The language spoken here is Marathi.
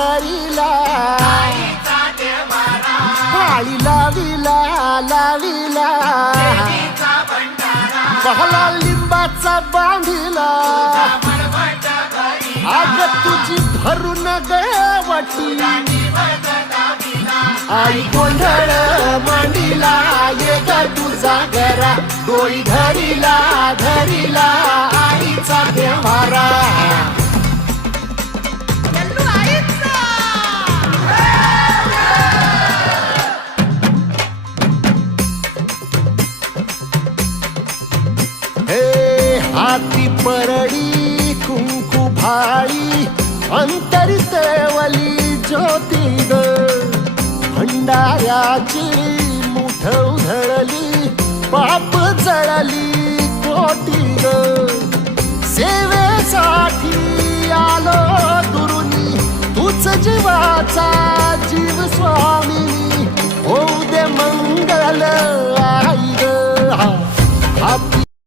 धरिला थाळी लाविला लाविला पहला लिंबाचा बांधिला आग तुझी भरून गवटी आई गोंधळ मांडिला ये ग तुझा घरा डोई धरिला धरिला आईचा देवारा हाती परडी कुंकू भाळी अंतरी तेवली ज्योती ग भंडाऱ्याची मुठ उधळली पाप जळली कोटी ग सेवेसाठी आलो